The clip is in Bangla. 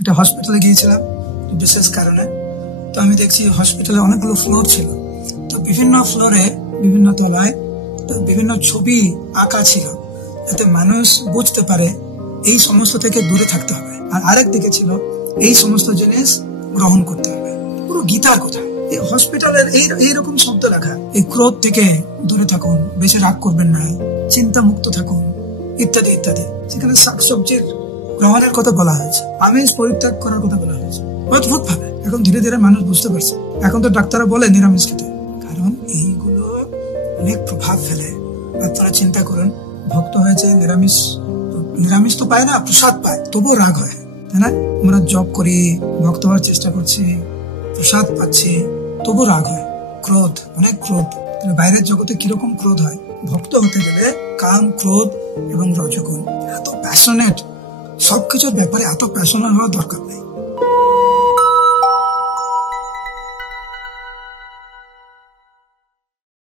একটা হসপিটালে গিয়েছিলাম বিশেষ কারণে। তো আমি দেখছি হসপিটালে অনেকগুলো ফ্লোর ছিল, তো বিভিন্ন ফ্লোরে বিভিন্ন তলায় বিভিন্ন ছবি আঁকা ছিল, যাতে মানুষ বুঝতে পারে এই সমস্ত থেকে দূরে থাকতে হবে। আর আরেক দিকে ছিল এই সমস্ত জিনিস গ্রহণ করতে হবে। পুরো গীতার কথা। এই হসপিটালের এইরকম শব্দ লেখা, এই ক্রোধ থেকে দূরে থাকুন, বেশি রাগ করবেন না, চিন্তা মুক্ত থাকুন, ইত্যাদি ইত্যাদি। সেখানে শাকসবজির গ্রহণের কথা বলা হয়েছে, আমিষ পরিত্যাগ করার কথা বলা হয়েছে। অদ্ভুত ভাবে এখন ধীরে ধীরে মানুষ বুঝতে পারছে। এখন তো ডাক্তাররা বলে নিরামিষ খেতে, কারণ এইগুলো অনেক প্রভাব ফেলে। আপনারা চিন্তা করুন, ভক্ত হয়েছে, নিরামিষ তো পায় না, প্রসাদ পায়, তবুও রাগ হয়, তাই না? আমরা জব করি, ভক্ত হওয়ার চেষ্টা করছি, প্রসাদ পাচ্ছি, তবু রাগ হয়, ক্রোধ, অনেক ক্রোধ। বাইরের জগতে কিরকম ক্রোধ হয়? ভক্ত হতে গেলে কাম, ক্রোধ এবং রজগুণ, এত প্যাশনেট, সবকিছুর ব্যাপারে এত প্যাশনেট হওয়ার দরকার নেই।